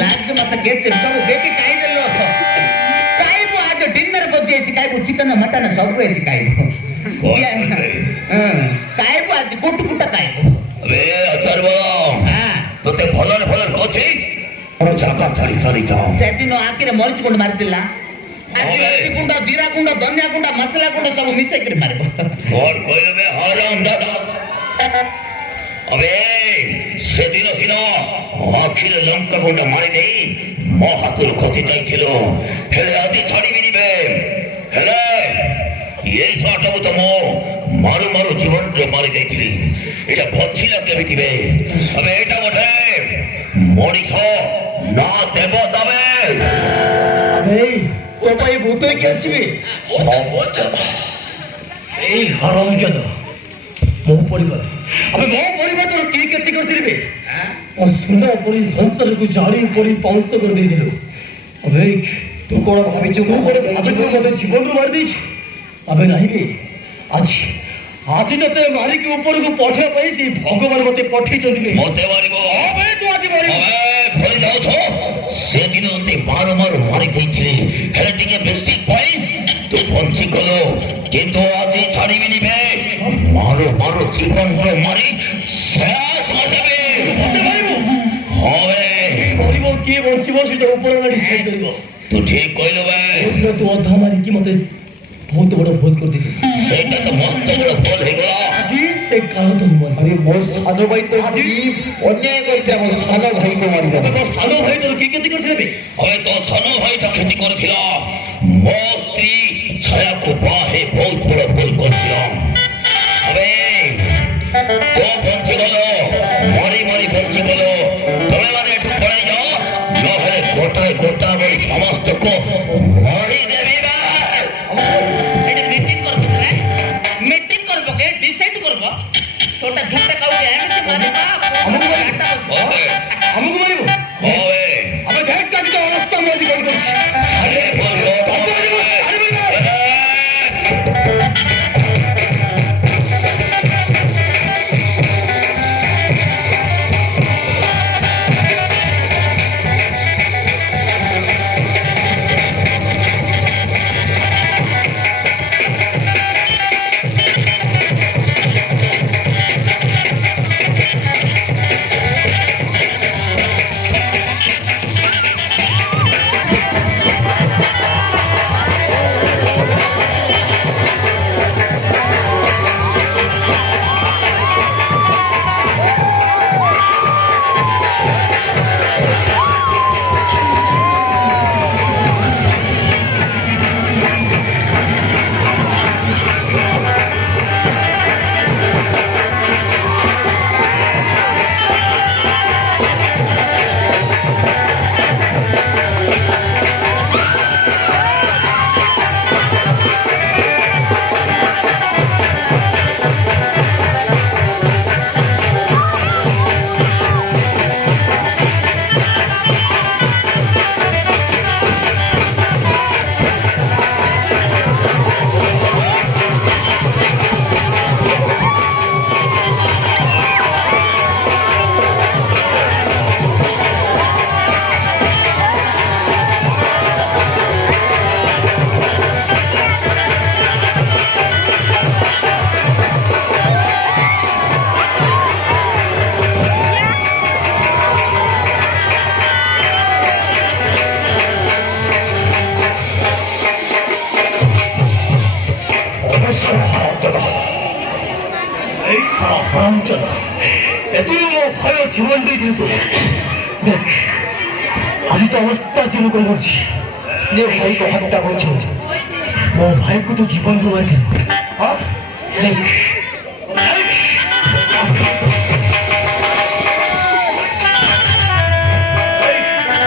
लाज मत केचे सब बेकी काई देलो काईबो आज डिनर बजेची काईबो चिकन मटन सब वेची काईबो काईबो आज कुट काईबो अबे अचार बाबा हां तोते भलर कोची और जाका चली जाओ सेदिन आखिर मरीच गुंड मारतिला आज हल्दी गुंड जीरा गुंड धनिया गुंड मसाला गुंड सब मिसे कर मारबो और कोई बे हराम दादा अबे सेदिन सिनो आखिर लंका गुंड मारी देई मो हातुर खोची जाइथिलो हेले आदि छाड़ी बिनी बे हेले ये साटबु तमो मारू जीवन रे मारी जाइथिली एटा बचिला केमिति बे अबे एटा बठे मणिष ना देव तबे এই তো ভাই ভূত হয়ে কি আসছিবি এই হারামজাদা ମୋ ପରିବାର ଆମେ ମୋ ପରିବାର ତୋର କି କ୍ଷତି କରିଥିଲେ ଓ ସୁନା ପରି ସଂସାରକୁ ଜାଳି ପରି ପାଉଁଶ କରିଦେଇଥିଲୁ ଅବେ ତୁ କଣ ଭାବିଛୁ ମତେ ଜୀବନରୁ ମାରି ଦେଇଛୁ अबे नहीं बे आज तते मारिक ऊपर को पठिया पाई से भगवान मते पठि चंदिले मते मारिबो अबे तू आज मारिबो अबे भरी जाओ छो से दिन ते मार मारी देइथिले हेले टिके मिस्टेक पाई तू पंची कलो किंतु आज छाड़ीबिनी बे मारो जीवन जो मारी शेष कर देबे मते मारिबो होवे मारिबो के बंचिबो सेटा ऊपर वाला डिसाइड करिबो तू ठीक कहलो बे तू अधा मारी की मते बहुत बड़ा भूल कर दी सेटा तो मस्त बड़ा भूल है गला जी से काल तो मन अरे मोर सानो भाई तो अन्याय करते हम सानो भाई को मारी अबे तो सानो भाई तो की खेती करथिले बे अबे तो सानो भाई तो खेती करथिला मो स्त्री छाया को बाहे बहुत बड़ा भूल करथिला अबे तो बंची गलो मारी बंची गलो तमे माने एठु पळे जाओ न हेले गोटा गई समस्त को मारी देबी छोटा झूठे काउ के एमिति माने बा हमको मारिबो होवे अबे देख का तो अवस्था में जी कोन करछ अरे बोलो জীবন দিয়ে দিল দেখ आज तो अवस्था जीवन को करछि ने भाई को हत्या करछि मो भाई को तो जीवन को मारथे हां देख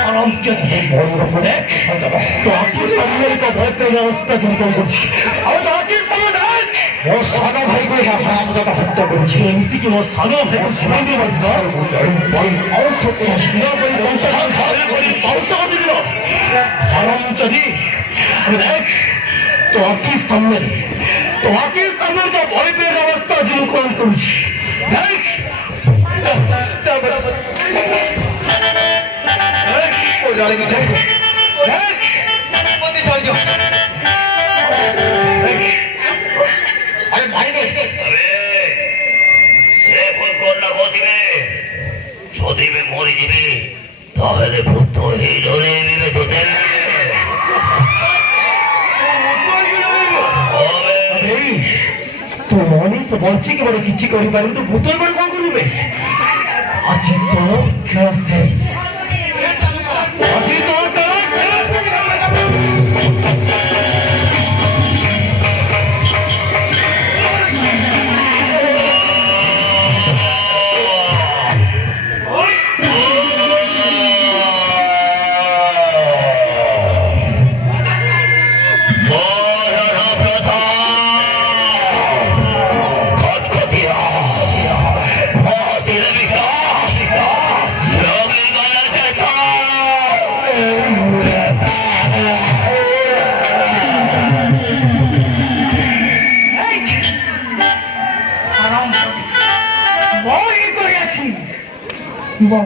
आराम के देख तो आपके सामने का बहुत बड़ा अवस्था जीवन को करछि अब तो आपके सामने मोर सानो भाई को हराम का हत्या करछि एमसी के मो सानो भाई को जीवन दे मारछि और सब ना भाई संसार सारे कोई पाउसा दिलो हराम चली अब देख तो आपके सामने का भय पे अवस्था जीवन को करछि देख डालेंगे अरे मारी दे अबे से फुल कोन्ना कोतिबे छोदिबे मरि दिबे তাহলে ভূত এই ডরে নেবে তোদের তো মনিষ তো বলছি কি বলে কিছু করিপারেন তো ভূত এবার কଣ କରିବେ ଆଜି ତୋର ଖେଳ ଶେଷ ଆଜି ତୋର ଖେଳ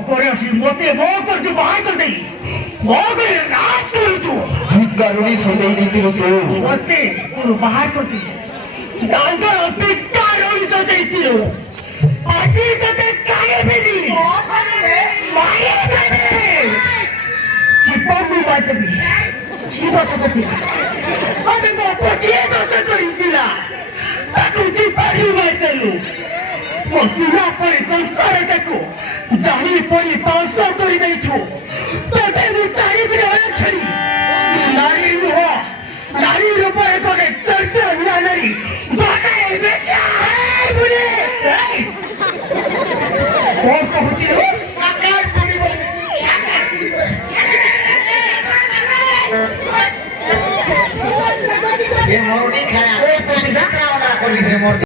করে আসি মতে বউ করতে বাহার করতে বউ করে রাজ করছো গাড়ি সজাই দিতে তো মতে পুরো বাহার করতে দান্ত পিটার ওই সজাইছিল আজি তোতে কাগে বেলি মায়ে দেবে চিপাসু বাইতেবি কি দোষ করতে আমি বাপু কি দোষ করিছিলা তাকু চিপাসু বাইতেলু বসিলা পরে সংসারটাকু জানি পরি পাঁচ করে ଦେଇଛୁ তোতে ମୁଁ ଚାରିପିରେ ଖେଳି ନାରୀ ନୁହ ନାରୀ ରୂପରେ କରେ ଚରିତ୍ର ନିଆ ନାରୀ ବାକାଏ ବେଶା ବୁଢ଼ୀ କଣ କହୁଥିଲୁ ये मोरडी खाना ओ तो दिखा रहा होना कोई मोरडी